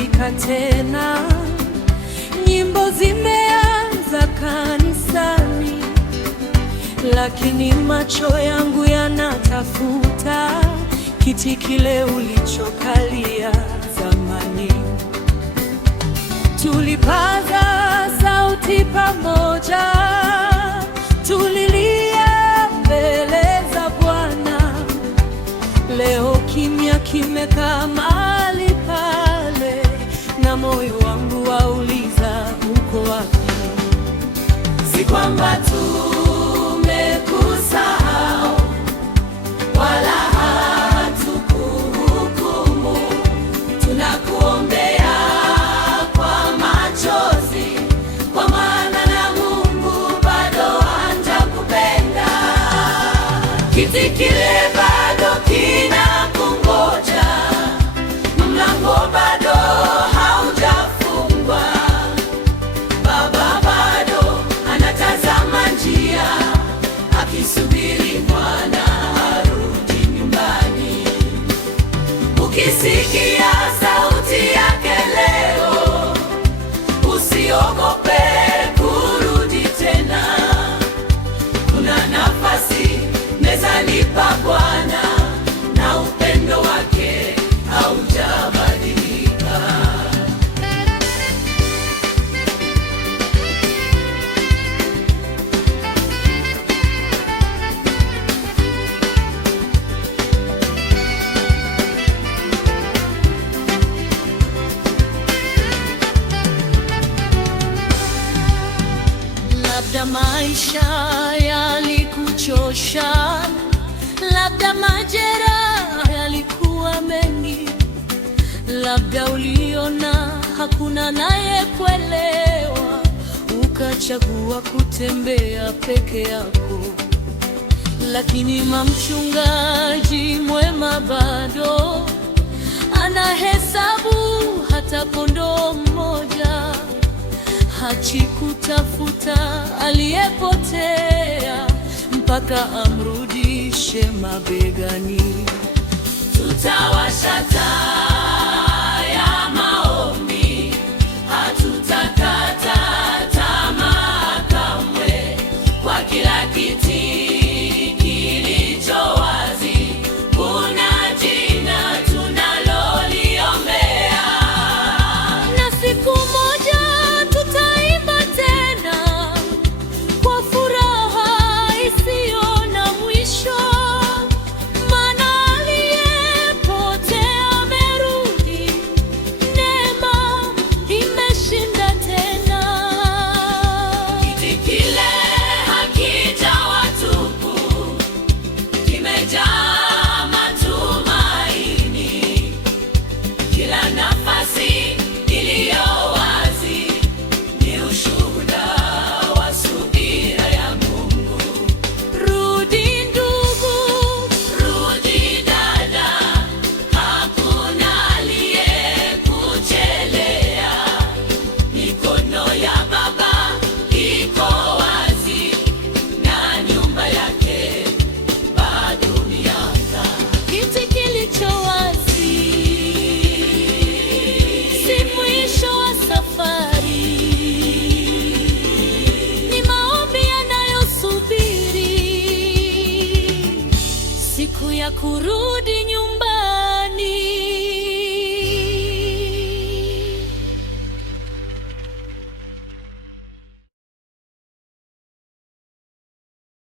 kufika tena. Nyimbo zimeanza kanisani, lakini macho yangu yanatafuta kiti kile ulichokalia zamani. Tulipaza sauti pamoja, tulilia mbele za Bwana. Leo kimya kimekaa mahali pale, na moyo wangu wauliza, uko wapi? Si kwamba tumekusahau wala hatukuhukumu, tunakuombea kwa machozi, kwa maana na Mungu bado hajakupenda. Kiti kile bado kinakungoja, mlango bado haujafungwa. Baba bado anatazama njia, akisubiri mwana arudi nyumbani. Ukisikia sauti yake leo, usiogope kurudi tena. Kuna nafasi mezani pa Bwana, na upendo wake haujabadilika. Labda maisha yalikuchosha, labda majeraha yalikuwa mengi, labda uliona hakuna naye kuelewa, ukachagua kutembea peke yako. Lakini mchungaji mwema bado anahesabu hata kondoo mmoja. Hachi kutafuta aliyepotea mpaka amrudishe mabegani. Tutawasha taa ya maombi, hatutakata tamaa kamwe. Kwa kila kiti kilicho wazi, kuna jina tunaloliombea. Na siku moja tutaimba tena kwa furaha isiyo na mwisho, maana aliyepotea amerudi, neema imeshinda tena. Kiti kile hakijawa tupu, kimejaa matumaini. Kila nafasi iliyo wazi ni ushuhuda wa subira ya Mungu. Rudi ndugu, rudi dada, hakuna aliyekuchelea. Mikono ya Baba iko wazi, na nyumba yake bado ni anga. Kiti kilicho wazi si mwisho wa safari, ni maombi yanayosubiri siku ya kurudi.